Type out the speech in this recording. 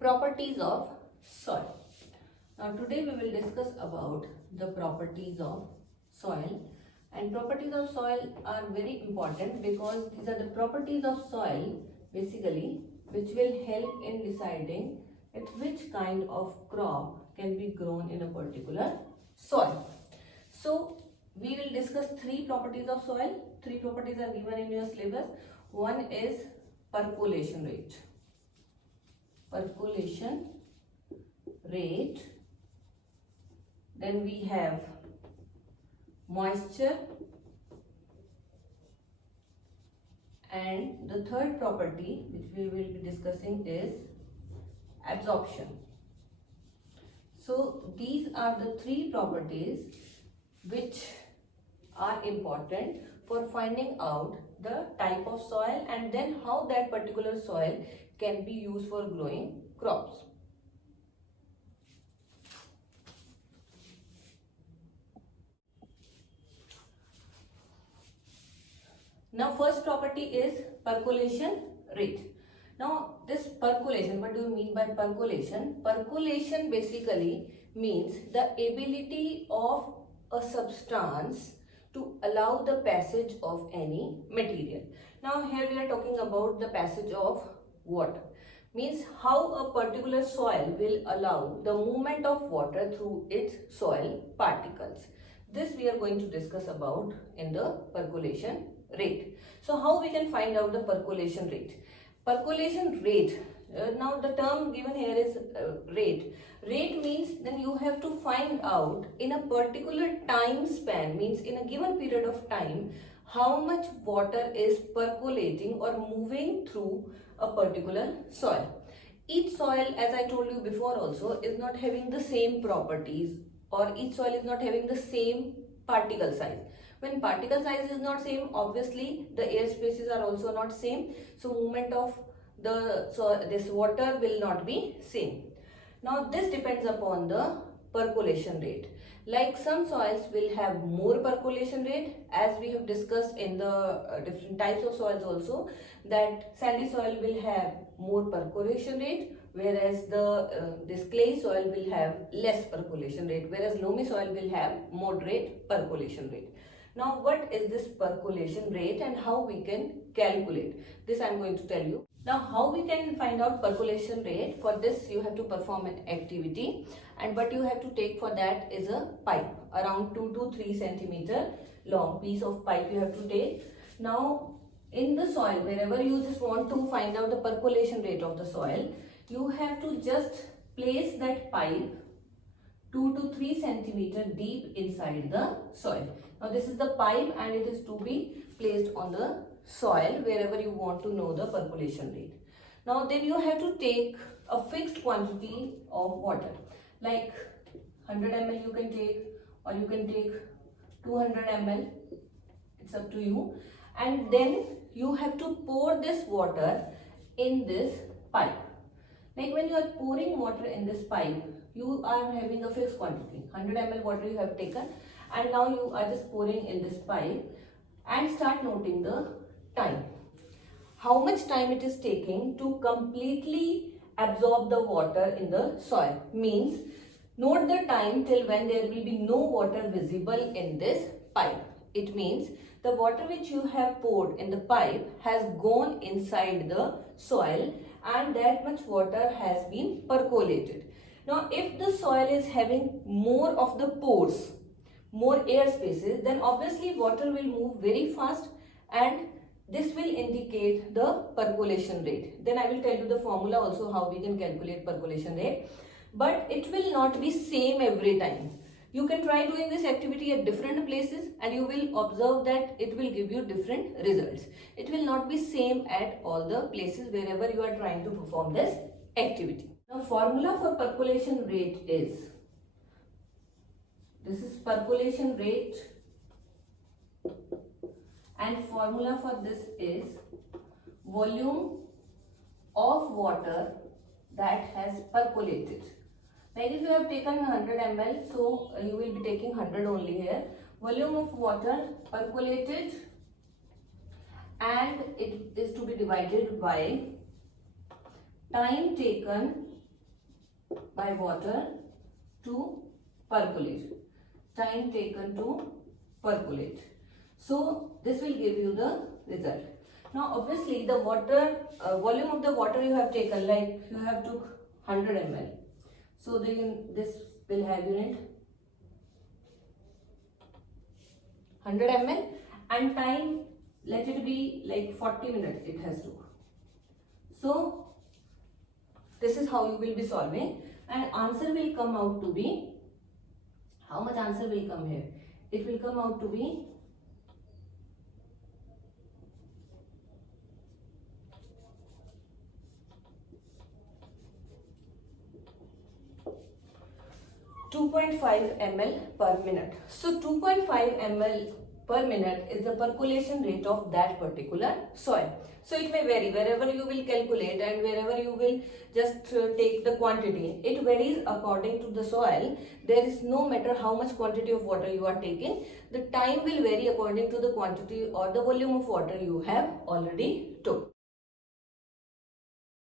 Properties of soil. Now today we will discuss about the properties of soil, and properties of soil are very important because these are the properties of soil basically which will help in deciding at which kind of crop can be grown in a particular soil. So we will discuss three properties of soil. Three properties are given in your syllabus. One is percolation rate. Percolation rate. Then we have moisture, and the third property which we will be discussing is absorption. So these are the three properties which are important for finding out the type of soil and then how that particular soil can be used for growing crops. Now first property is percolation rate. Now this percolation, what do you mean by percolation? Percolation basically means the ability of a substance to allow the passage of any material. Now here we are talking about the passage of water. Means how a particular soil will allow the movement of water through its soil particles. This we are going to discuss about in the percolation rate. So how we can find out the percolation rate? Percolation rate, now the term given here is rate. Rate means then you have to find out in a particular time span, means in a given period of time, how much water is percolating or moving through a particular soil. Each soil, as I told you before also, is not having the same properties, or each soil is not having the same particle size. When particle size is not same, obviously the air spaces are also not same, so movement of this water will not be same. Now this depends upon the percolation rate. Like some soils will have more percolation rate, as we have discussed in the different types of soils also, that sandy soil will have more percolation rate, whereas this clay soil will have less percolation rate, whereas loamy soil will have moderate percolation rate. Now what is this percolation rate and how we can calculate? This I am going to tell you. Now how we can find out percolation rate? For this you have to perform an activity, and what you have to take for that is a pipe around 2 to 3 centimeter long piece of pipe you have to take. Now in the soil, wherever you just want to find out the percolation rate of the soil, you have to just place that pipe 2 to 3 centimeter deep inside the soil. Now this is the pipe and it is to be placed on the soil wherever you want to know the percolation rate. Now then you have to take a fixed quantity of water, like 100 ml you can take, or you can take 200 ml, it's up to you. And then you have to pour this water in this pipe. Like when you are pouring water in this pipe, you are having a fixed quantity, 100 ml water you have taken, and now you are just pouring in this pipe and start noting the time. How much time it is taking to completely absorb the water in the soil. Means note the time till when there will be no water visible in this pipe. It means the water which you have poured in the pipe has gone inside the soil and that much water has been percolated. Now if the soil is having more of the pores, more air spaces, then obviously water will move very fast and this will indicate the percolation rate. Then I will tell you the formula also how we can calculate percolation rate. But it will not be same every time. You can try doing this activity at different places and you will observe that it will give you different results. It will not be same at all the places wherever you are trying to perform this activity. Now formula for percolation rate is, this is percolation rate, and formula for this is volume of water that has percolated. Like if you have taken 100 ml, so you will be taking 100 only here. Volume of water percolated and it is to be divided by time taken by water to percolate. Time taken to percolate. So this will give you the result. Now obviously the water volume of the water you have taken, like you have took 100 ml. So this will have unit 100 ml and time, let it be like 40 minutes it has to. So this is how you will be solving, and answer will come out to be, how much answer will come here? It will come out to be 2.5 ml per minute. So 2.5 ml per minute is the percolation rate of that particular soil. So it may vary wherever you will calculate and wherever you will just take the quantity. It varies according to the soil. There is no matter how much quantity of water you are taking. The time will vary according to the quantity or the volume of water you have already took.